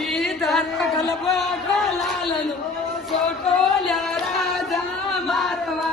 ఈ ధర కలపోటలాలను సోటోలారా మారవా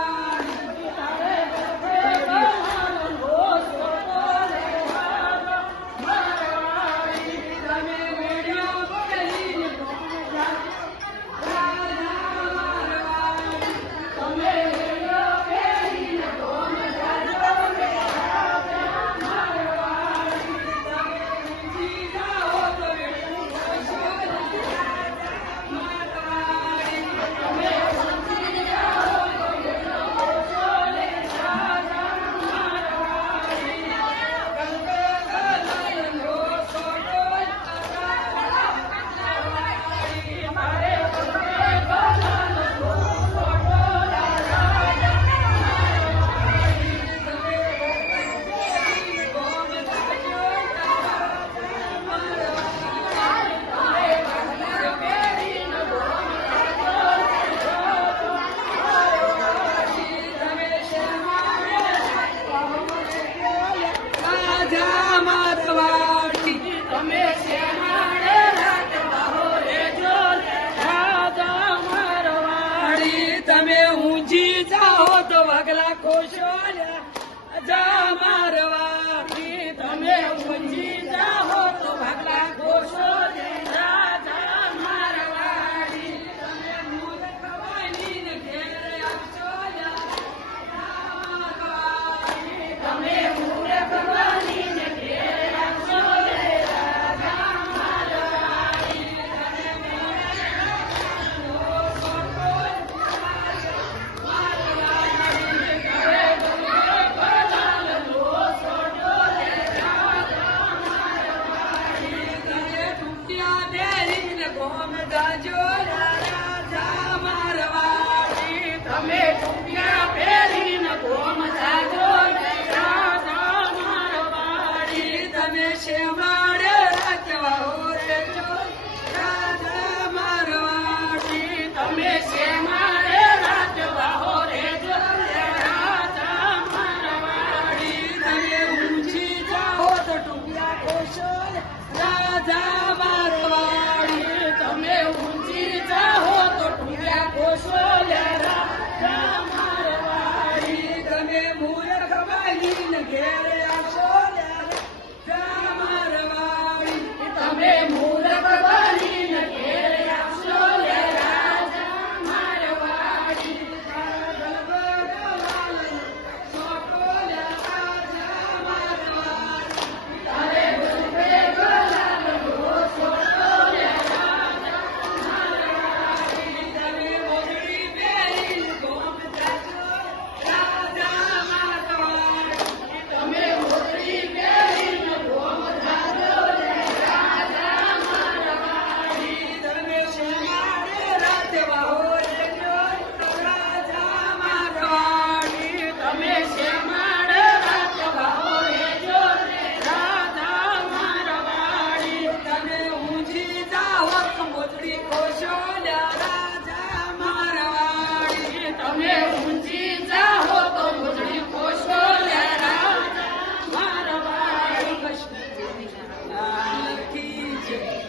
તો વાઘલા ખોશો જા મારવા. Muhammad Ajula. મોજડી ખોશો રાજા મારવાડી તમે